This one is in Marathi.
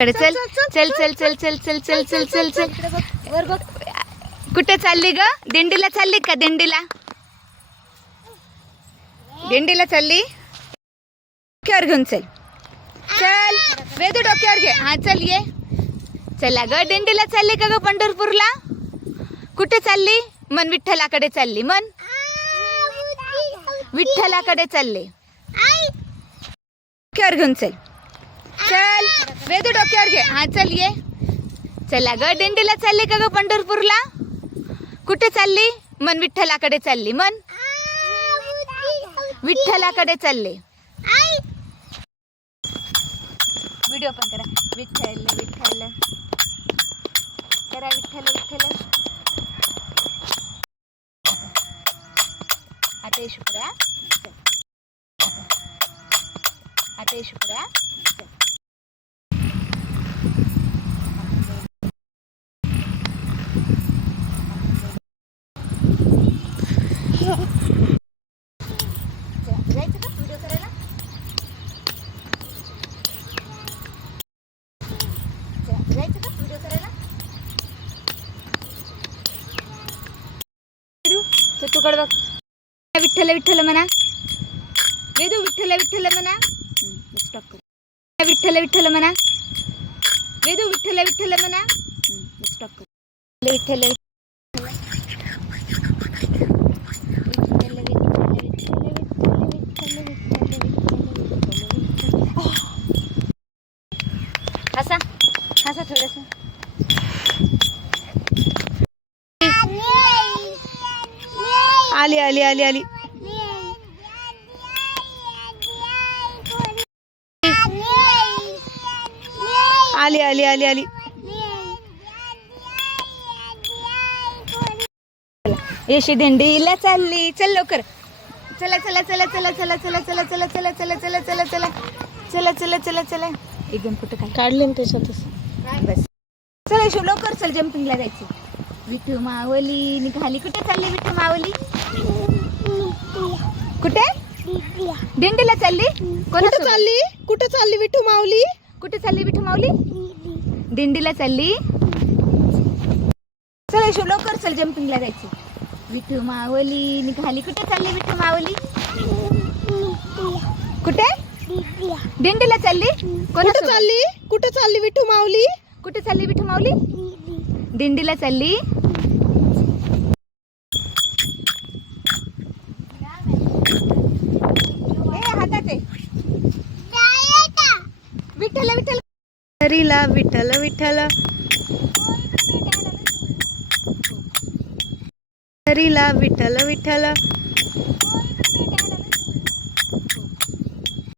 चल चल चल चल चल चल चल चल चल चल कुठे चालली ग दिंडीला चालली का दिंडीला दिंडीला चालली डोक्यावर घेऊन चल चल वेदू डोक्यावर घे हा चल ये चला ग दिंडीला चालली का ग पंढरपूरला कुठे चालली मन विठ्ठलाकडे चालली मन विठ्ठलाकडे चालले डोक्यावर घेऊन चल चल वेदू डोक्यावर घे. हा चल ये. चला ग दिंडीला चालली का ग पंढरपूरला? कुठे चालली? मन विठ्ठलाकडे चालली मन. विठ्ठलाकडे चालले. व्हिडिओ पण करा. विठ्ठल विठ्ठल. करा विठ्ठल विठ्ठल. आता येशू करा आता येशू करा चल. चल, जायचं का व्हिडिओ करायला चल, जायचं का व्हिडिओ करायला वेदू, चल तू कडे बघ विठ्ठल विठ्ठल म्हणा वेदू विठ्ठल विठ्ठल म्हणा स्टॉप कर. विठ्ठल विठ्ठल म्हणा वेदू विठ्ठल विठ्ठल म्हणा स्टॉप कर विठ्ठल आली आली आली आली आली आली आली आली येशी दिंडीला चालली चल लवकर चला चला चला चला चला चला चला चला चला चला चला चला चला चला चला चला चला एकदम कुठं काय काढले ना त्याच्यातच बस चल यशू लवकर चल जम्पिंगला जायचं विठू मावली निघाली कुठे चालली विठू मावली कुठे? दिंडीला चालली? कुठं चालली? कुठं चालली विठू माऊली? कुठे चालली विठू माऊली? दिंडीला चालली. चल यशू लवकर चल जम्पिंगला जायचं. विठू मावली निघाली कुठे चालली विठू मावली कुठे? दिंडीला चालली. कुठं चालली? कुठं चालली विठू माऊली? कुठे चालली विठू माऊली? दिंडीला चालली ए, हातात आहे. विठ्ठल विठ्ठल हरीला विठ्ठल विठ्ठल. हरीला विठ्ठल विठ्ठल.